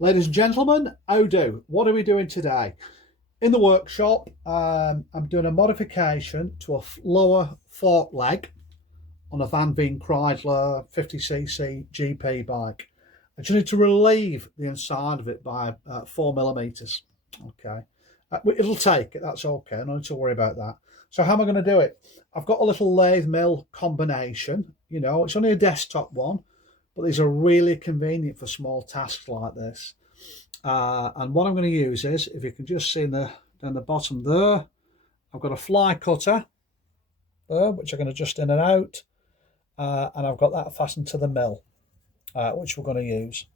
Ladies and gentlemen, how do? What are we doing today? In the workshop, I'm doing a modification to a lower fork leg on a Veen Kreidler 50cc GP bike. I just need to relieve the inside of it by 4 millimeters. Okay. It'll take it, that's okay. No need to worry about that. So how am I going to do it? I've got a little lathe mill combination. It's only a desktop one, but these are really convenient for small tasks like this. And what I'm going to use is, if you can just see down the bottom there, I've got a fly cutter there, which I'm going to adjust in and out. And I've got that fastened to the mill, which we're going to use.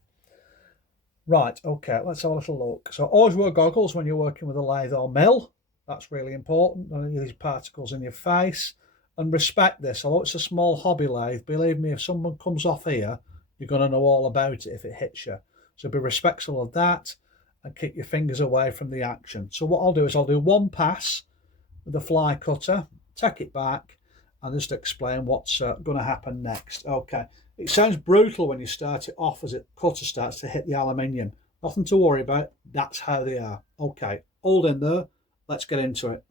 Right, okay, let's have a little look. So always wear goggles when you're working with a lathe or mill. That's really important. Don't need these particles in your face. And respect this. Although it's a small hobby lathe, believe me, if someone comes off here, you're going to know all about it if it hits you. So be respectful of that and keep your fingers away from the action. So what I'll do is I'll do one pass with the fly cutter, take it back, and just explain what's going to happen next. Okay, it sounds brutal when you start it off as the cutter starts to hit the aluminium. Nothing to worry about. That's how they are. Okay, hold in there. Let's get into it.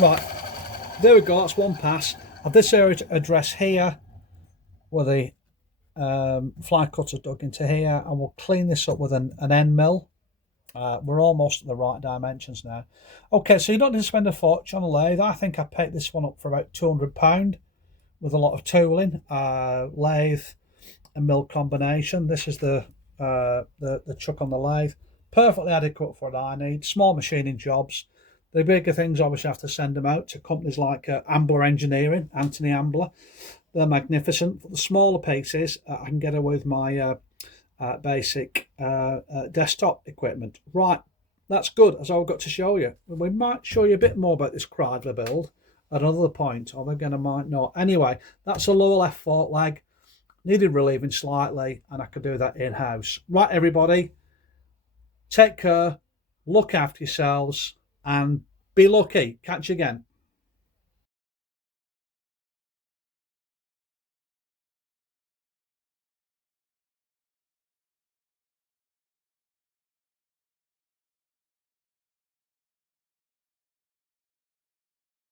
Right, there we go, that's one pass. I've this area to address here where the fly cutter dug into here, and we'll clean this up with an end mill. We're almost at the right dimensions now. Okay, so you don't need to spend a fortune on a lathe. I think I picked this one up for about £200 with a lot of tooling, lathe and mill combination. This is the chuck on the lathe. Perfectly adequate for what I need. Small machining jobs. The bigger things, obviously, have to send them out to companies like Ambler Engineering, Anthony Ambler. They're magnificent. For the smaller pieces, I can get away with my basic desktop equipment. Right, that's good. That's all I've got to show you. We might show you a bit more about this Kreidler build at another point, or again I might not. Anyway, that's a lower left fork leg. Needed relieving slightly, and I could do that in-house. Right, everybody, take care, look after yourselves, and be lucky. Catch you again.